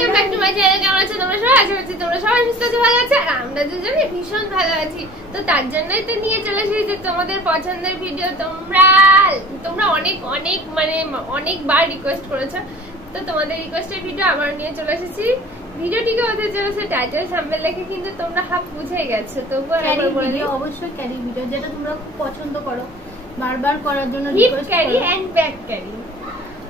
Welcome back to my channel. কেমন আছো তোমরা সবাই? আশা করছি তোমরা সবাই সুস্থ আছো, ভালো আছো। আর আমরা দুজনে ভীষণ ভালো আছি। তো তার জন্যই তো নিয়ে চলে এসেছি তোমাদের পছন্দের ভিডিও। তোমরা অনেক অনেক মানে অনেকবার রিকোয়েস্ট করেছো, তো তোমাদের রিকোয়েস্টের ভিডিও আবার নিয়ে চলে এসেছি। ভিডিওটিকে হতে চলেছে টাইটেল থাম্বনেল দেখে কিন্তু তোমরা হাফ বুঝে গেছো। তবুও একবার বলে দিই, অবশ্যই ক্যারি ভিডিও, যেটা তোমরা খুব পছন্দ করো, বারবার করার জন্য hip carry and back carry.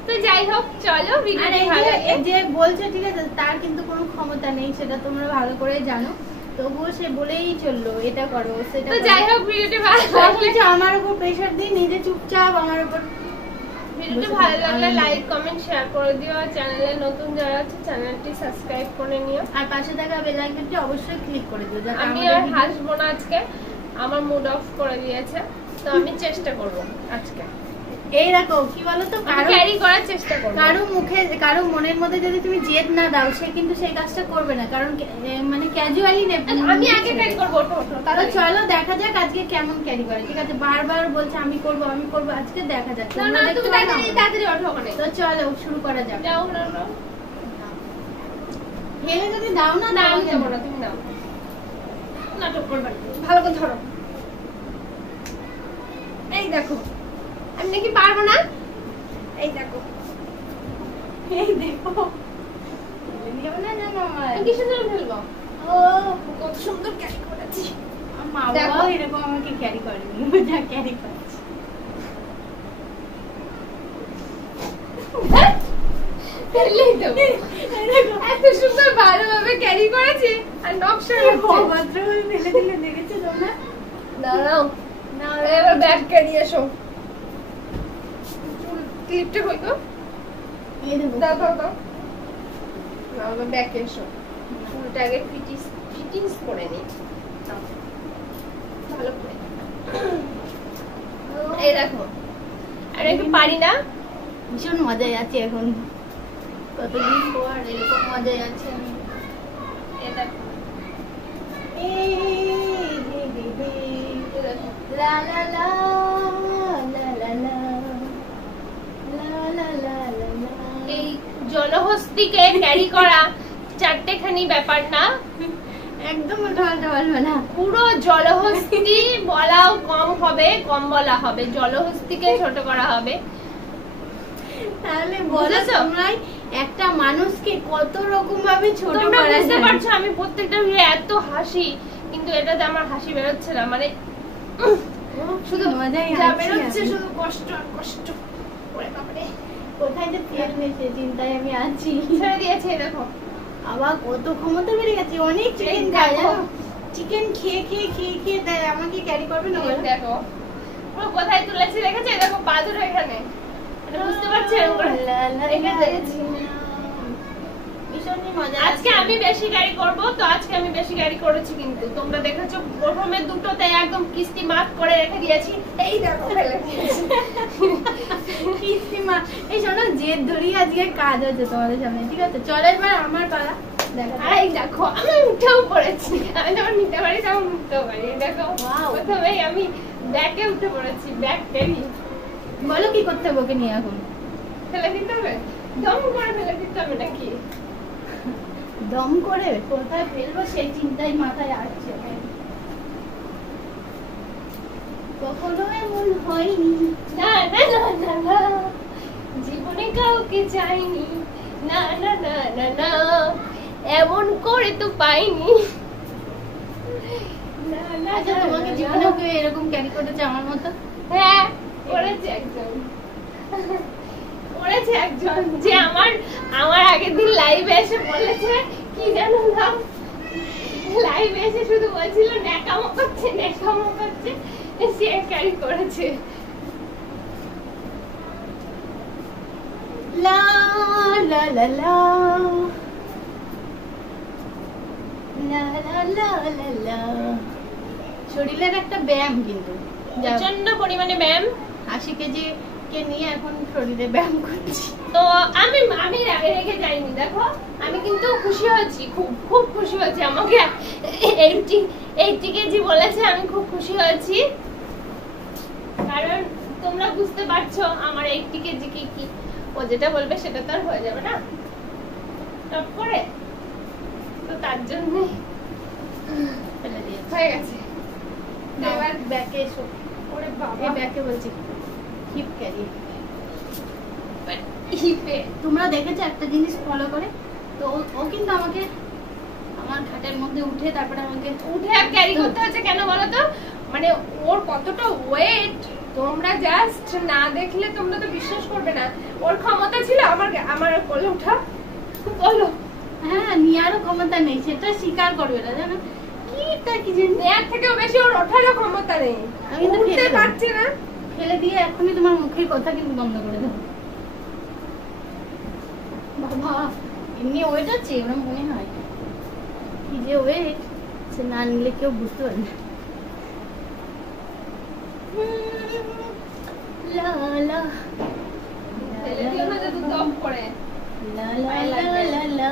তো যাই হোক, চলো ভিডিওটি ভালো লাগে। যে বলছে ঠিক আছে, তার কিন্তু কোনো ক্ষমতা নেই, সেটা তোমরা ভালো করে জানো। তবুও সে বলেই চললো এটা করো সেটা। তো যাই হোক, ভিডিওটি ভালো লাগলে আমার উপর প্রেসার দিই, নিজে চুপচাপ আমার উপর। ভিডিওটি ভালো লাগলে লাইক কমেন্ট শেয়ার করে দিও। আর চ্যানেলে নতুন যারা আছে চ্যানেলটি সাবস্ক্রাইব করে নিও, আর পাশে থাকা বেল আইকনটি অবশ্যই ক্লিক করে দিও। আমি আর হাসবো না আজকে, আমার মুড অফ করে দিয়েছে, তো আমি চেষ্টা করব আজকে। এই দেখো কি বলতো, ক্যারি করার চেষ্টা করব। কারো মনের মধ্যে যদি তুমি জেদ না দাও, সে কিন্তু সেই কাজটা করবে না। কারণ মানে ক্যাজুয়ালি আমি আগে ক্যারি করব। তাহলে চলো দেখা যাক আজকে কেমন ক্যারি করে। ঠিক আছে, বারবার বলছে আমি করব, আজকে দেখা যাক। না তুমি তাড়াতাড়ি ওঠো ওখানে। তো চলো শুরু করা যাক। যাও না হেলে যদি দাও না, আমি যাবো না, তুমি দাও। নাটক করবে না, ভালো করে ধরো। এই দেখো, আমি নাকি পারবো না। এই দেখো কি সুন্দর ফেলবো। ও কত সুন্দর ক্যারি করেছি। মা বাবা এরকম আমাকে ক্যারি করেনি, যা ক্যারি করেছি। এত সুন্দর ভালোভাবে ক্যারি করেছি, আর নকশা অভদ্রভাবে ফেলে দিলে দেখেছো তোমরা? দাঁড়াও না, এবার ব্যাগ ক্যারি এসো। ক্লিপটা কই গো? দাও দাও দাও। না ব্যাগ এসো, চুলটা আগে ফিটিংস করে নি ভালো করে। এই দেখো, আর একটু পারি না। ভীষণ মজায় আছি এখন, কতদিন পর এরকম মজায় আছি আমি। এই দেখো, লা লা লা লা লা লা লা লা লা। এই জলহস্তিকে ক্যারি করা চারটেখানি ব্যাপার না, একদম উল্টো বলবে না। পুরো জলহস্তি বলাও কম হবে, কম বলা হবে, জলহস্তিকে ছোট করা হবে। তাহলে বলো তোমরাই একটা মানুষকে কত রকম ভাবে ছোট করা যায়। তোমরা বুঝতে পারছো আমি প্রত্যেকটা ভিডিও এত হাসি, কিন্তু এটাতে আমার হাসি বেরোচ্ছে না, মানে শুধু মজাই যা বেরোচ্ছে শুধু কষ্ট আর কষ্ট। ওরে বাবা রে, কোথায় যে তেল নেছে চিন্তায় আমি আছি। ছেড়ে দিয়েছে দেখো, আবার কত ক্ষমতা বেড়ে গেছে। অনেক চিকেন খায়, চিকেন খেয়ে খেয়ে খেয়ে খেয়ে দেয়। আমাকে ক্যারি করবে না? দেখো পুরো কোথায় তুলেছি দেখেছো? দেখো পা দুটো এখানে, বুঝতে পারছো? আজকে আমি বেশি ক্যারি করবো, তো আজকে আমি বেশি ক্যারি করেছি। কিন্তু তোমরা দেখেছো প্রথমে দুটোতে একদম কিস্তি মাপ করে রেখে দিয়েছি। এই দেখো ফেলে দিয়েছি কিস্তি মাপ। এই শোনো, জেদ ধরিয়ে আজকে কাজ হচ্ছে তোমাদের সামনে। ঠিক আছে, চলো এবার আমার পালা। এই দেখো আমি উঠেও পড়েছি। আমি যখন নিতে পারি তখন উঠতেও পারি। দেখো প্রথমেই আমি ব্যাগে উঠে পড়েছি, ব্যাগ ক্যারি। বলো কি করতে হবে ওকে নিয়ে? এখন ফেলে দিতে হবে, দম করে ফেলে দিতে হবে নাকি? দম করে কোথায় ফেলবো সেই চিন্তাই মাথায় আসছে। কখনো এমন হয়নি, না না না না না, জীবনে কাউকে চাইনি, না না না না না, এমন করে তো পাইনি। না না, আচ্ছা তোমাকে জীবনে কেউ এরকম ক্যারি করেছে আমার মতো? হ্যাঁ করেছে একজন, করেছে একজন, যে আমার আগের দিন লাইভে এসে বলেছে কি জানো নাম, লাইভে এসে শুধু বলছিল ন্যাকামো করছে, সে ক্যারি করেছে। লা লা লা লা লা লা লা লা লা। শরীরের একটা ব্যায়াম, কিন্তু প্রচন্ড পরিমাণে ব্যায়াম। 80 কেজি কে নিয়ে এখন শরীরে ব্যায়াম করছি। তো আমি রেখে যাইনি। দেখো আমি কিন্তু খুশি হয়েছি, খুব খুশি হয়েছি। আমাকে 80 কেজি বলেছে, আমি খুব খুশি হয়েছি, কারণ তোমরা বুঝতে পারছো আমার 80 কেজি কি ও যেটা বলবে সেটা তো আর হয়ে যাবে না। টপ করে, তো তার জন্য ফেলে দিয়েছি। হয়ে গেছে। এবার ব্যাকে এসো। ওরে বাবা, এই ব্যাকে বলছি হিপ ক্যারি। হিপে তোমরা দেখেছো একটা জিনিস ফলো করে, তো ও কিন্তু আমাকে আমার খাটের মধ্যে উঠে তারপরে আমাকে উঠে আর ক্যারি করতে হচ্ছে কেন বলো তো? মানে ওর কতটা ওয়েট তোমরা জাস্ট না দেখলে তোমরা তো বিশ্বাস করবে না। ওর ক্ষমতা ছিল আমার কোলে ওঠা, বলো। হ্যাঁ, নেওয়ারও ক্ষমতা নেই, সেটা স্বীকার করবে না, জানো কিটা কি জানি। এর থেকেও বেশি ওর ওঠারও ক্ষমতা নেই, আমি তো উঠতে ফেলে পারছে না। ফেলে দিয়ে এখনই তোমার মুখের কথা কিন্তু বন্ধ করে দেবো। বাবা এমনি ওয়েট আছে, ওরা মনে হয় কি যে ওয়েট, সে না নিলে কেউ বুঝতে পারবে না। লা লা ফেলে দিও না যদি দম করে। লা লা লা লা লা।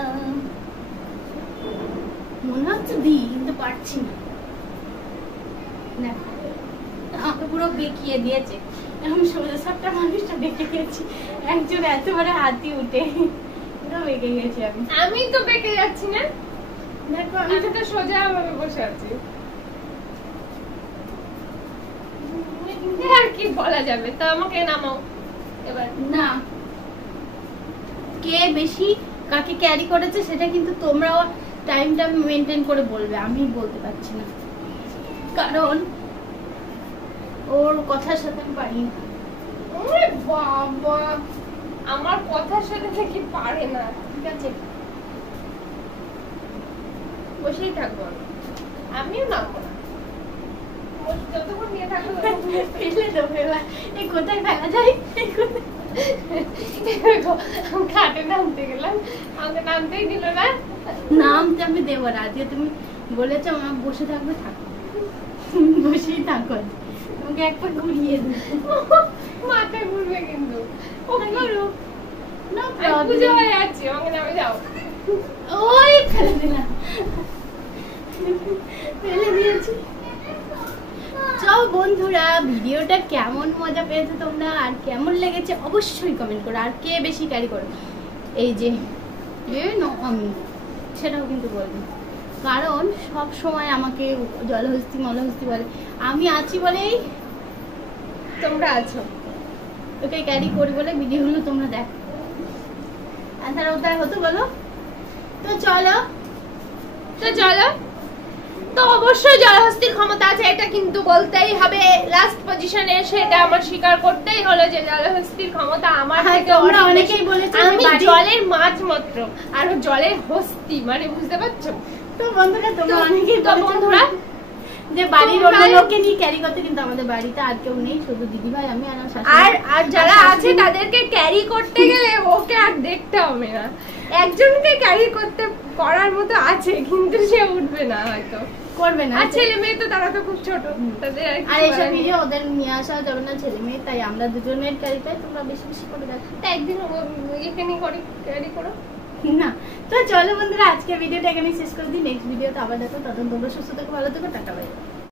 মনে হচ্ছে দিই কিন্তু পারছি না। দেখো, আমাকে পুরো বেঁকিয়ে দিয়েছে। এখন সোজা সাপটা মানুষটা বেঁকে গেছি, একজন এত বড় হাতি উঠে পুরো বেঁকে গেছি আমি। আমি তো বেঁকে যাচ্ছি না, দেখো আমি তো সোজা ভাবে বসে আছি। আর কি বলা যাবে, তো আমাকে নামাও এবার। না, কে বেশি কাকে ক্যারি করেছে সেটা কিন্তু তোমরাও টাইমটা মেনটেন করে বলবে, আমি বলতে পারছি না, কারণ ওর কথার সাথে আমি পারি না। ওরে বাবা, আমার কথার সাথে কি পারে না। ঠিক আছে, বসেই থাকবো আমিও নামবো না, যতক্ষণ নিয়ে থাকবো ফেলে দেবো এবার। এই কোথায় ফেলা যায়? খাটে নামতে গেলাম, আমাকে নামতেই দিল না। নামতে আমি দেবো না, আজকে তুমি বলেছো আমার বসে থাকবে, থাকো, বসেই থাকো, তোমাকে একবার ঘুরিয়ে দেবো। মাথা ঘুরবে কিন্তু। No আমি problem. পুজো হয়ে যাচ্ছি, আমাকে নামে যাও। ওই ফেলে দিলাম, ফেলে দিয়েছি। চলো বন্ধুরা, ভিডিওটা কেমন মজা পেয়েছো তোমরা আর কেমন লেগেছে অবশ্যই কমেন্ট করো। আর কে বেশি ক্যারি করো, এই যে আমি, সেটাও কিন্তু বলবো, কারণ সব সময় আমাকে জলহস্তি মলহস্তি বলে, আমি আছি বলেই তোমরা আছো। ওকে ক্যারি করি বলে ভিডিওগুলো তোমরা দেখো। আধার উদ্ধার হতো বলো। তো চলো, তো অবশ্যই জলহস্তির ক্ষমতা আছে, এটা কিন্তু বলতেই হবে। লাস্ট পজিশনে এসে এটা আমার স্বীকার করতেই হলো যে জলহস্তির ক্ষমতা আমার হ্যাঁ, থেকে তোমরা অনেক অনেকেই বেশি। বলেছো আমি যে বাড়ি- জলের মাছ মাত্র, আর ও জলের হস্তি, মানে বুঝতে পারছো? তো বন্ধুরা তোমরা তো- অনেকেই তো বলেছো বন্ধুরা, যে বাড়ির অন্য তোমরা- লোককে নিয়ে ক্যারি করতে, কিন্তু আমাদের বাড়িতে আর কেউ নেই, শুধু দিদি ভাই, আমি আর আমার শাশুড়ি। আর যারা আর আছে শাশুড়ি- তাদেরকে ক্যারি করতে গেলে ওকে আর দেখতে হবে না। একজনকে ক্যারি করার মতো আছে, কিন্তু সে উঠবে না হয়তো। করবে না। আর ছেলে মেয়ে তো তারা তো খুব ছোট, তাদের আর আর কিছু এইসব করার নেই। ভিডিও ওদের নিয়ে আসা যাবে না, ছেলে মেয়ে, তাই আমরা দুজনের ক্যারি পাই, তোমরা বেশি বেশি করে দেখো। তা একদিন এখানে ক্যারি করো। না, তো চলো বন্ধুরা, আজকে ভিডিওটা এখানে শেষ করে দিই। নেক্সট ভিডিওতে আবার দেখো, তখন তোমরা সুস্থ থেকো, ভালো থেকো, টাটা বাই।